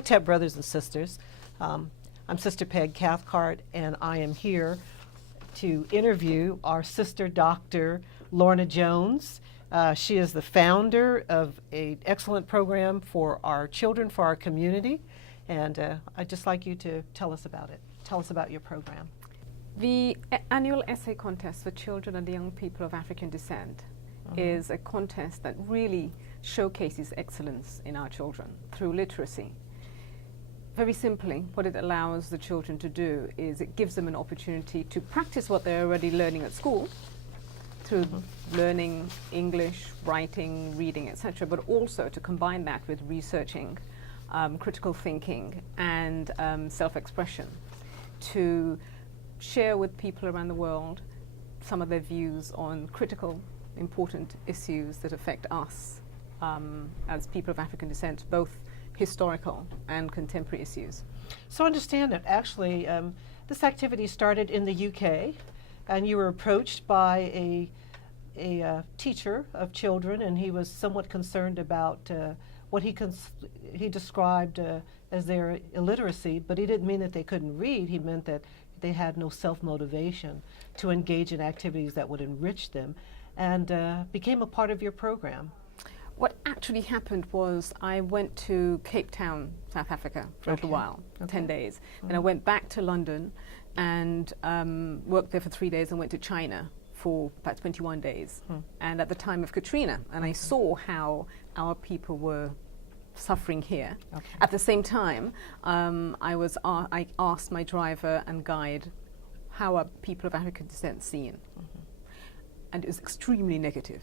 Hotep brothers and sisters. I'm Sister Peg Cathcart, and I am here to interview our sister Dr. Lorna Jones. She is the founder of an excellent program for our children, for our community, and I'd just like you to tell us about it. Tell us about your program. The annual essay contest for children and young people of African descent is a contest that really showcases excellence in our children through literacy. Very simply, what it allows the children to do is it gives them an opportunity to practice what they're already learning at school through learning English, writing, reading, etc., but also to combine that with researching, critical thinking, and self-expression, to share with people around the world some of their views on critical, important issues that affect us as people of African descent, both historical and contemporary issues. So understand that actually this activity started in the UK, and you were approached by a teacher of children, and he was somewhat concerned about what he described as their illiteracy, but he didn't mean that they couldn't read. He meant that they had no self-motivation to engage in activities that would enrich them, and became a part of your program. What actually happened was I went to Cape Town, South Africa for a little while, 10 days. Then I went back to London and worked there for 3 days and went to China for about 21 days. And at the time of Katrina, and I saw how our people were suffering here. At the same time, I asked my driver and guide, how are people of African descent seen? And it was extremely negative,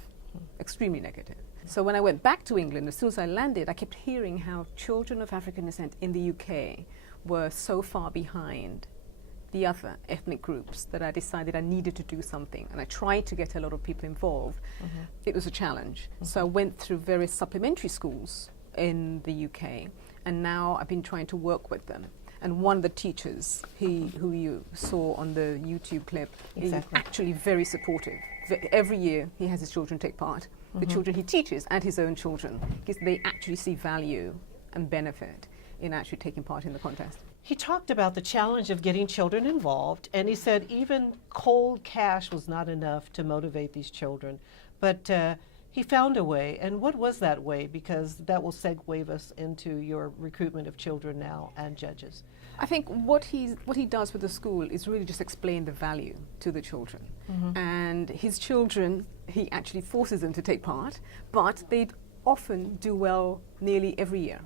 extremely negative. So when I went back to England, as soon as I landed, I kept hearing how children of African descent in the UK were so far behind the other ethnic groups that I decided I needed to do something. And I tried to get a lot of people involved. It was a challenge. So I went through various supplementary schools in the UK, and now I've been trying to work with them. And one of the teachers, who you saw on the YouTube clip, is actually very supportive. Every year he has his children take part. The children he teaches and his own children, because they actually see value and benefit in actually taking part in the contest. He talked about the challenge of getting children involved, and he said even cold cash was not enough to motivate these children. But he found a way, and what was that way? Because that will segue us into your recruitment of children now and judges. I think what he does with the school is really just explain the value to the children. And his children, he actually forces them to take part, but they often do well nearly every year.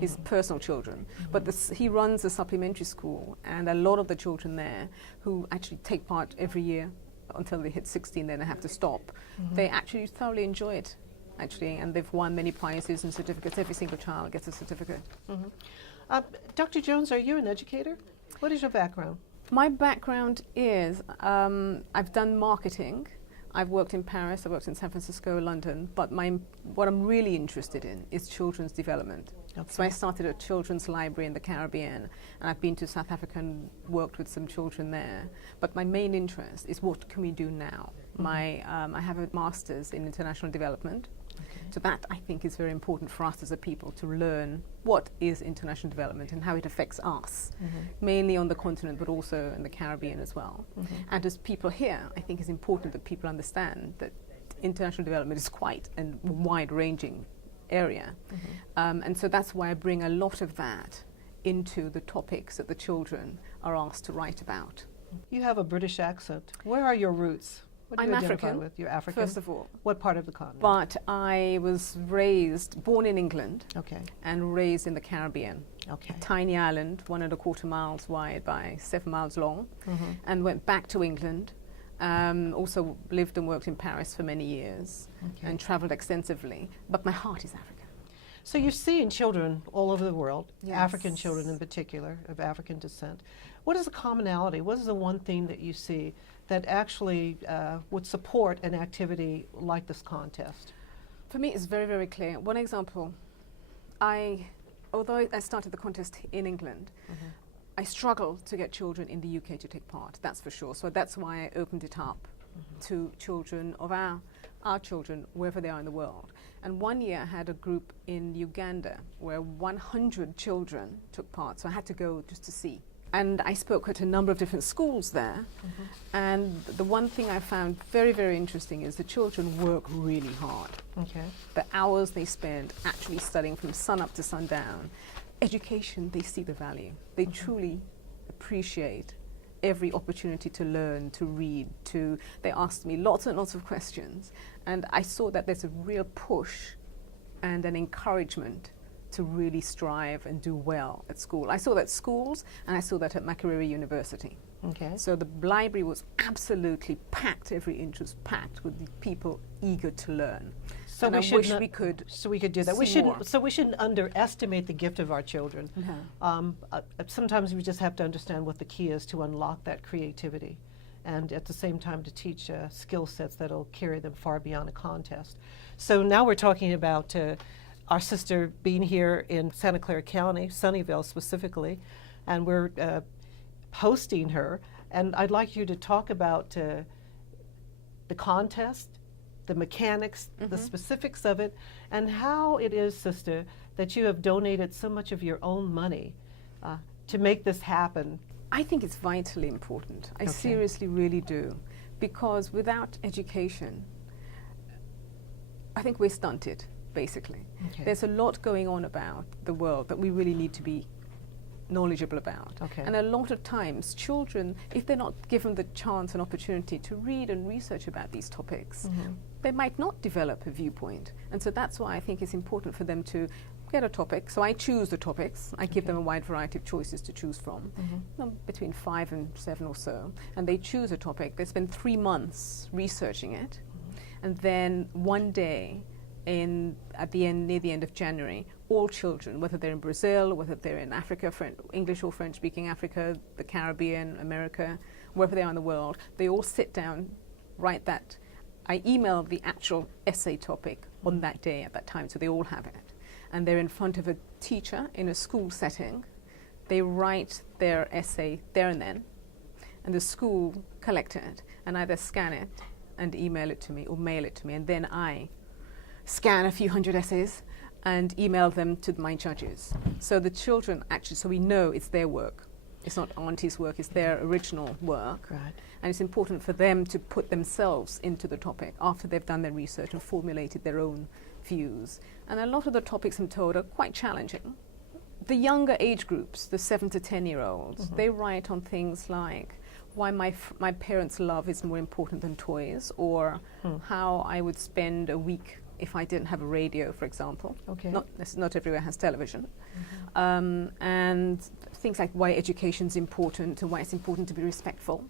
His personal children. But he runs a supplementary school, and a lot of the children there who actually take part every year until they hit 16, then they have to stop. They actually thoroughly enjoy it, actually, and they've won many prizes and certificates. Every single child gets a certificate. Dr. Jones, are you an educator? What is your background? My background is, I've done marketing. I've worked in Paris, I've worked in San Francisco, London, but what I'm really interested in is children's development. So I started a children's library in the Caribbean, and I've been to South Africa and worked with some children there. But my main interest is what can we do now? I have a master's in international development. So that, I think, is very important for us as a people to learn what is international development and how it affects us, mainly on the continent, but also in the Caribbean as well. And as people here, I think it's important that people understand that international development is quite a wide-ranging area. And so that's why I bring a lot of that into the topics that the children are asked to write about. You have a British accent. Where are your roots? What do you I'm identify African, with? You're African? first of all. What part of the continent? But I was born in England, and raised in the Caribbean. A tiny island, 1.25 miles wide by 7 miles long, and went back to England. Also lived and worked in Paris for many years, and traveled extensively. But my heart is African. So you've seen children all over the world, African children in particular, of African descent. What is the commonality? What is the one theme that you see that actually would support an activity like this contest? For me, it's very, very clear. One example, although I started the contest in England, I struggled to get children in the UK to take part, that's for sure. So that's why I opened it up to children of our our children wherever they are in the world. And one year I had a group in Uganda where 100 children took part, so I had to go just to see. And I spoke at a number of different schools there. And the one thing I found very, very interesting is the children work really hard. Okay. The hours they spend actually studying from sun up to sundown. Education, they see the value. They truly appreciate every opportunity to learn, to read, they asked me lots and lots of questions. And I saw that there's a real push and an encouragement to really strive and do well at school. I saw that at schools, and I saw that at Makerere University. Okay. So the library was absolutely packed, every inch was packed with people eager to learn. So and we I should wish not- we could So we could do that. see more. We shouldn't underestimate the gift of our children. No. Sometimes we just have to understand what the key is to unlock that creativity, and at the same time to teach skill sets that'll carry them far beyond a contest. So now we're talking about our sister being here in Santa Clara County, Sunnyvale specifically, and we're hosting her. And I'd like you to talk about the contest, the mechanics, the specifics of it, and how it is, sister, that you have donated so much of your own money to make this happen. I think it's vitally important. I Okay. seriously really do. Because without education, I think we're stunted, basically. Okay. There's a lot going on about the world that we really need to be knowledgeable about. Okay. And a lot of times, children, if they're not given the chance and opportunity to read and research about these topics, they might not develop a viewpoint. And so that's why I think it's important for them to get a topic. So I choose the topics. I give them a wide variety of choices to choose from, between 5 and 7 or so. And they choose a topic. They spend 3 months researching it. And then one day, near the end of January, all children, whether they're in Brazil, whether they're in Africa, English or French-speaking Africa, the Caribbean, America, wherever they are in the world, they all sit down, write that. I email the actual essay topic on that day at that time, so they all have it. And they're in front of a teacher in a school setting. They write their essay there and then, and the school collect it and either scan it and email it to me or mail it to me, and then I scan a few hundred essays and email them to my judges. So the children actually, so we know it's their work. It's not auntie's work, it's their original work. Right. And it's important for them to put themselves into the topic after they've done their research and formulated their own views. And a lot of the topics, I'm told, are quite challenging. The younger age groups, the 7 to 10-year-olds, they write on things like why my parents' love is more important than toys, or how I would spend a week if I didn't have a radio, for example. Okay. Not everywhere has television. And things like why education's important and why it's important to be respectful.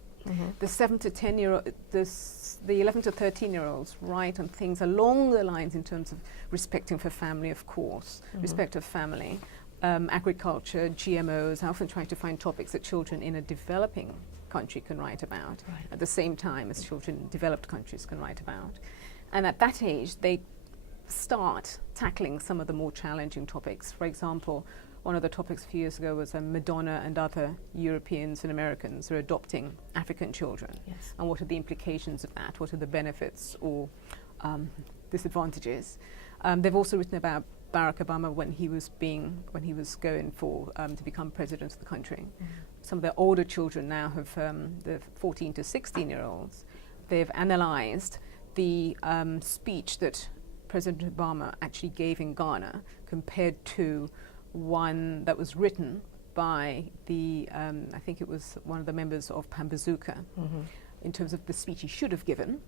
The 7 to 10-year-old, the 11 to 13-year-olds write on things along the lines in terms of respecting for family, of course, respect of family, agriculture, GMOs. I often try to find topics that children in a developing country can write about at the same time as children in developed countries can write about. And at that age, they start tackling some of the more challenging topics. For example, one of the topics a few years ago was Madonna and other Europeans and Americans are adopting African children. Yes. And what are the implications of that? What are the benefits or disadvantages? They've also written about Barack Obama when he was going for to become president of the country. Some of the older children now have the 14 to 16-year-olds. They've analyzed the speech that President Obama actually gave in Ghana compared to one that was written by I think it was one of the members of Pambazuka, in terms of the speech he should have given.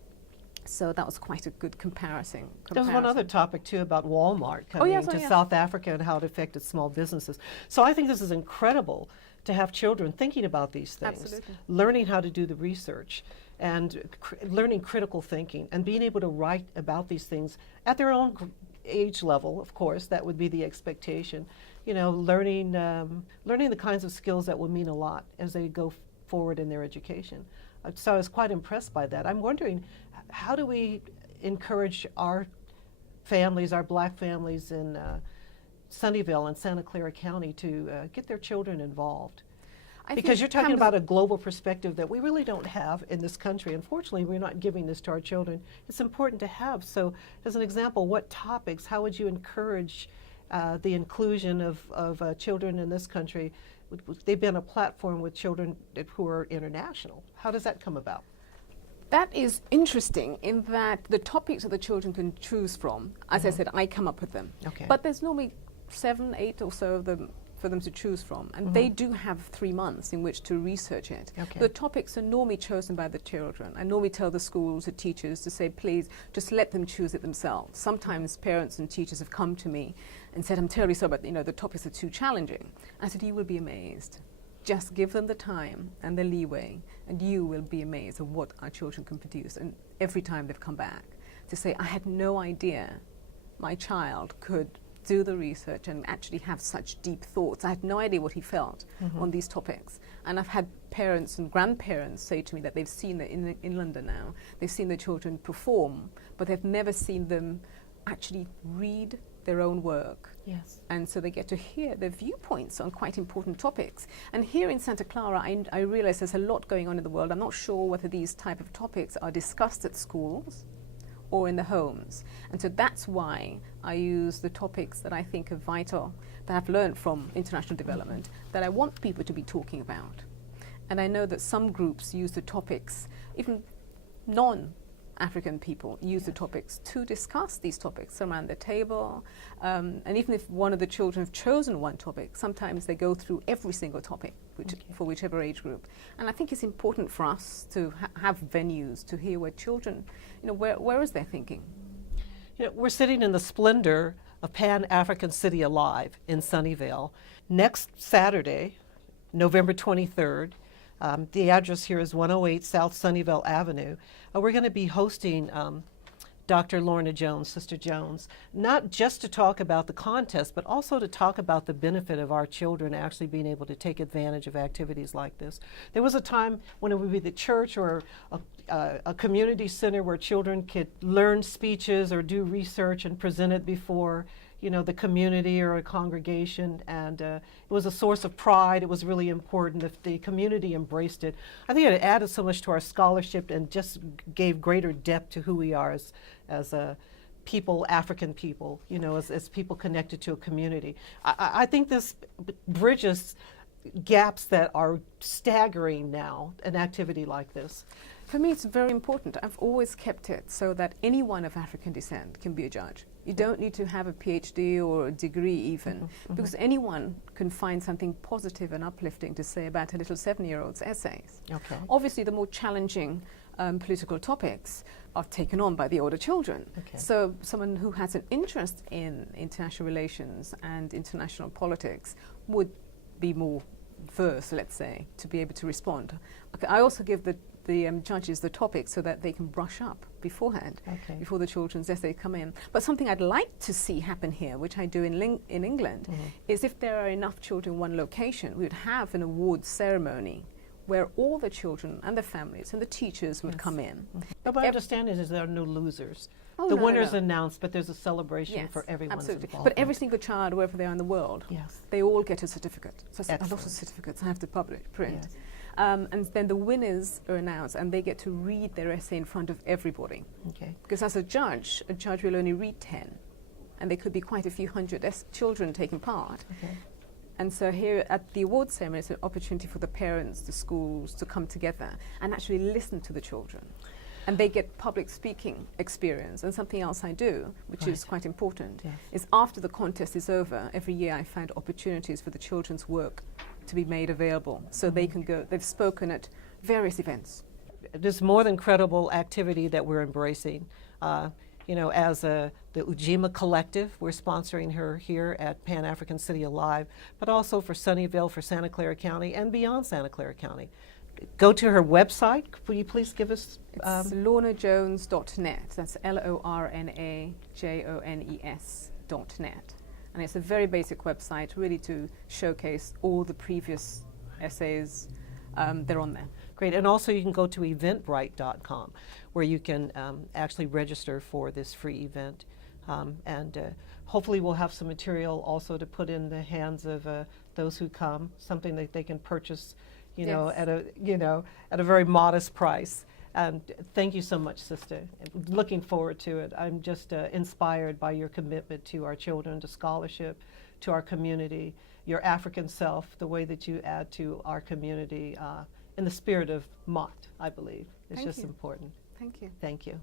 So that was quite a good comparison. There was one other topic, too, about Walmart coming to South Africa and how it affected small businesses. So I think this is incredible to have children thinking about these things, Absolutely. learning how to do the research, and learning critical thinking, and being able to write about these things at their own age level, of course. That would be the expectation. You know, learning the kinds of skills that will mean a lot as they go forward in their education. So I was quite impressed by that. I'm wondering, how do we encourage our families, our black families in Sunnyvale and Santa Clara County to get their children involved? Because you're talking about a global perspective that we really don't have in this country. Unfortunately, we're not giving this to our children. It's important to have. So as an example, what topics, how would you encourage the inclusion of children in this country? They've been a platform with children who are international. How does that come about? That is interesting in that the topics that the children can choose from, as I said, I come up with them. Okay. But there's normally 7, 8 or so of them for them to choose from. And they do have 3 months in which to research it. Okay. The topics are normally chosen by the children. I normally tell the schools, the teachers to say, please, just let them choose it themselves. Sometimes parents and teachers have come to me and said, I'm terribly sorry, but the topics are too challenging. I said, you will be amazed. Just give them the time and the leeway, and you will be amazed at what our children can produce. And every time they've come back to say, I had no idea my child could do the research and actually have such deep thoughts. I had no idea what he felt on these topics. And I've had parents and grandparents say to me that they've seen that in London now, they've seen the children perform, but they've never seen them actually read their own work. Yes. And so they get to hear their viewpoints on quite important topics. And here in Santa Clara, I realize there's a lot going on in the world. I'm not sure whether these type of topics are discussed at schools or in the homes. And so that's why I use the topics that I think are vital, that I've learned from international development, that I want people to be talking about. And I know that some groups use the topics, even non-African people use the topics to discuss these topics around the table. And even if one of the children have chosen one topic, sometimes they go through every single topic for whichever age group. And I think it's important for us to have venues to hear where children, where is their thinking? We're sitting in the splendor of Pan-African City Alive in Sunnyvale. Next Saturday, November 23rd, the address here is 108 South Sunnyvale Avenue. We're going to be hosting Dr. Lorna Jones, Sister Jones, not just to talk about the contest, but also to talk about the benefit of our children actually being able to take advantage of activities like this. There was a time when it would be the church or a community center where children could learn speeches or do research and present it before the community or a congregation, and it was a source of pride. It was really important if the community embraced it. I think it added so much to our scholarship and just gave greater depth to who we are as people, African people, as people connected to a community. I think this bridges gaps that are staggering now, an activity like this. For me, it's very important. I've always kept it so that anyone of African descent can be a judge. You don't need to have a Ph.D. or a degree even, because anyone can find something positive and uplifting to say about a little 7-year-old's essays. Okay. Obviously, the more challenging political topics are taken on by the older children. Okay. So someone who has an interest in international relations and international politics would be more versed, let's say, to be able to respond. Okay, I also give the judges the topics so that they can brush up beforehand, before the children's essay come in. But something I'd like to see happen here, which I do in England, is if there are enough children in one location, we would have an awards ceremony where all the children and the families and the teachers would come in. But my understanding is there are no losers. Oh, the no, winner's no. announced, but there's a celebration for everyone absolutely. involved. But every single child, wherever they are in the world, they all get a certificate. So a lot of certificates I have to print. Yes. And then the winners are announced, and they get to read their essay in front of everybody. Okay. Because as a judge will only read 10, and there could be quite a few hundred children taking part. Okay. And so here at the awards ceremony, it's an opportunity for the parents, the schools to come together and actually listen to the children. And they get public speaking experience. And something else I do, which is quite important, is after the contest is over, every year I find opportunities for the children's work to be made available. So they can go, they've spoken at various events. There's more than credible activity that we're embracing. As the Ujima Collective, we're sponsoring her here at Pan-African City Alive, but also for Sunnyvale, for Santa Clara County, and beyond Santa Clara County. Go to her website. Will you please give us? It's lornajones.net. That's LORNAJONES.net. And it's a very basic website, really to showcase all the previous essays. They're on there. Great. And also you can go to eventbrite.com, where you can actually register for this free event. Hopefully we'll have some material also to put in the hands of those who come, something that they can purchase know, Yes. at a very modest price. And thank you so much, sister. Looking forward to it. I'm just inspired by your commitment to our children, to scholarship, to our community, your African self, the way that you add to our community in the spirit of Mott, I believe. It's Thank just you. important. Thank you. Thank you.